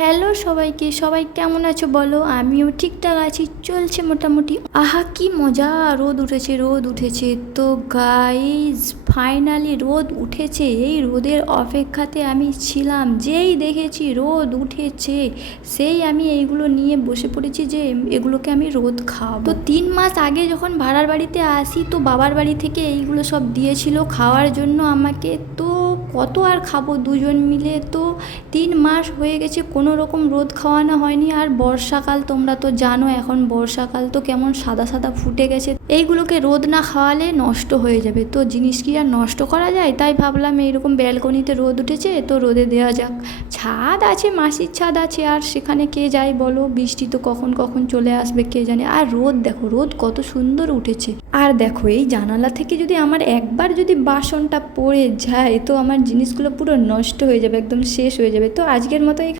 Hello সবাইকে, সবাই কেমন আছো বলো? আমিও ঠিকঠাক আছি, চলছে মোটামুটি। আহা কি মজা, রোদ উঠেছে, রোদ উঠেছে। তো গাইজ ফাইনালি রোদ উঠেছে। এই রোদের অপেক্ষাতে আমি ছিলাম, যেই দেখেছি রোদ উঠেছে সেই আমি এইগুলো নিয়ে বসে পড়েছি যে এগুলোকে আমি রোদ খাওয়াবো। তো 3 মাস আগে যখন ভাড়ার বাড়িতে আসি, তো বাবার বাড়ি থেকে এইগুলো সব দিয়েছিল খাওয়ার জন্য আমাকে। তো কত আর খাবো দুজন মিলে। তো 3 মাস হয়ে গেছে কোনো রকম রোদ খাওয়ানো হয়নি। আর বর্ষাকাল, তোমরা তো জানো এখন বর্ষাকাল তো কেমন সাদা সাদা ফুটে গেছে। এইগুলোকে রোদ না খাওয়ালে নষ্ট হয়ে যাবে। তো জিনিস কি আর নষ্ট করা যায়? তাই ভাবলাম এইরকম ব্যালকনিতে রোদ উঠেছে তো রোদে দেওয়া যাক। ছাদ আছে, মাসির ছাদ আছে, আর সেখানে কে যায় বলো? বৃষ্টি তো কখন কখন চলে আসবে কে জানে। আর রোদ দেখো, রোদ কত সুন্দর উঠেছে। আর দেখো এই জানালা থেকে যদি আমার একবার যদি বাসনটা পড়ে যায় তো আমার জিনিসগুলো পুরো নষ্ট হয়ে যাবে, একদম শেষ হয়ে যাবে। তো আজকের মতো